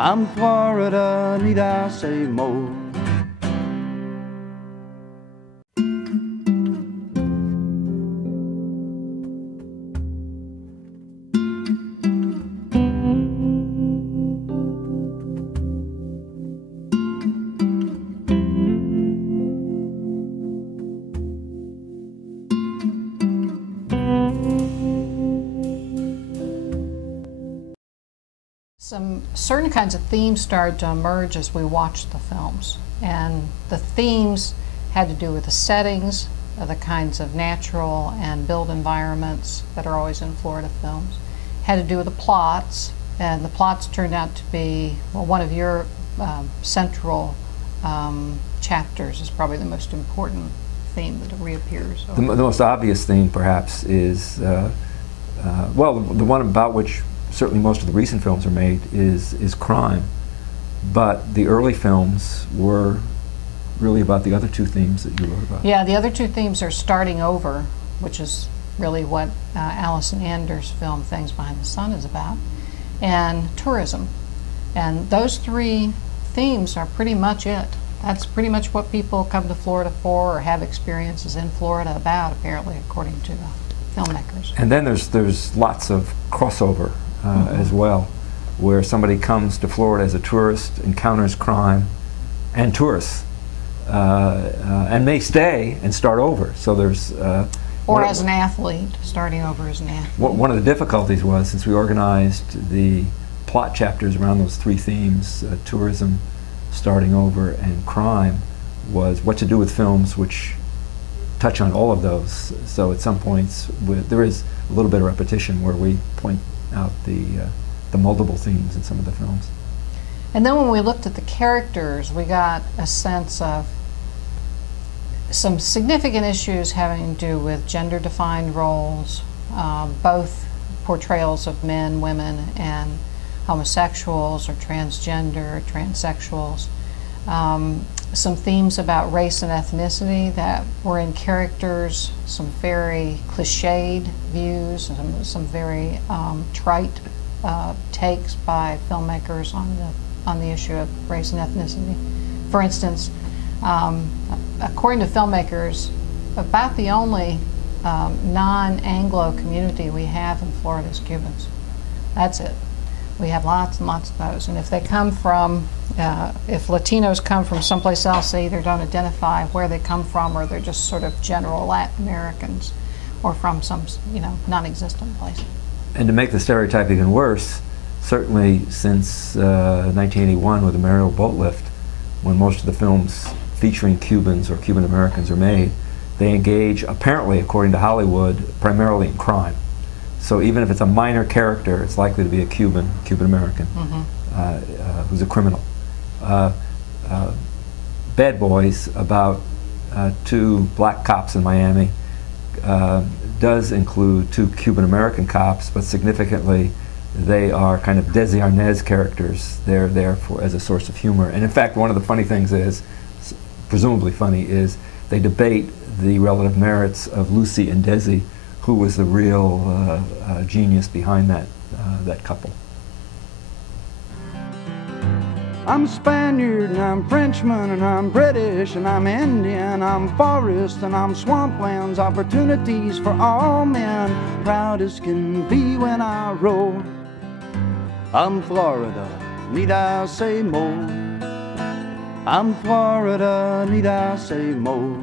I'm Florida, need I say more? Some certain kinds of themes started to emerge as we watched the films, and the themes had to do with the settings, the kinds of natural and built environments that are always in Florida films. Had to do with the plots, and the plots turned out to be, well, one of your central chapters is probably the most important theme that reappears. The most obvious theme, perhaps, is, well, the one about which certainly most of the recent films are made is crime. But the early films were really about the other two themes that you wrote about. Yeah, the other two themes are starting over, which is really what Allison Anders' film Things Behind the Sun is about, and tourism. And those three themes are pretty much it. That's pretty much what people come to Florida for or have experiences in Florida about, apparently, according to the filmmakers. And then there's lots of crossover as well, where somebody comes to Florida as a tourist, encounters crime and tourists, and may stay and start over. So there's or as an athlete, starting over as an athlete. One of the difficulties was, since we organized the plot chapters around those three themes, tourism, starting over, and crime, was what to do with films which touch on all of those. So at some points there is a little bit of repetition where we point out the multiple themes in some of the films. And then when we looked at the characters, we got a sense of some significant issues having to do with gender-defined roles, both portrayals of men, women, and homosexuals or transgender, transsexuals. Some themes about race and ethnicity that were in characters, some very cliched views, some very trite takes by filmmakers on the issue of race and ethnicity. For instance, according to filmmakers, about the only non-Anglo community we have in Florida is Cubans. That's it. We have lots and lots of those, and if they come from, if Latinos come from someplace else, they either don't identify where they come from, or they're just sort of general Latin Americans, or from some, non-existent place. And to make the stereotype even worse, certainly since 1981 with the Mariel Boat Lift, when most of the films featuring Cubans or Cuban Americans are made, they engage, apparently, according to Hollywood, primarily in crime. So even if it's a minor character, it's likely to be a Cuban American, who's a criminal. Bad Boys, about two black cops in Miami, does include two Cuban American cops, but significantly they are kind of Desi Arnaz characters. They're there as a source of humor. And in fact, one of the funny things is, presumably funny, is they debate the relative merits of Lucy and Desi, who was the real genius behind that couple. I'm Spaniard and I'm Frenchman and I'm British and I'm Indian, I'm forest and I'm swamplands, opportunities for all men, proud as can be when I roll. I'm Florida, need I say more? I'm Florida, need I say more?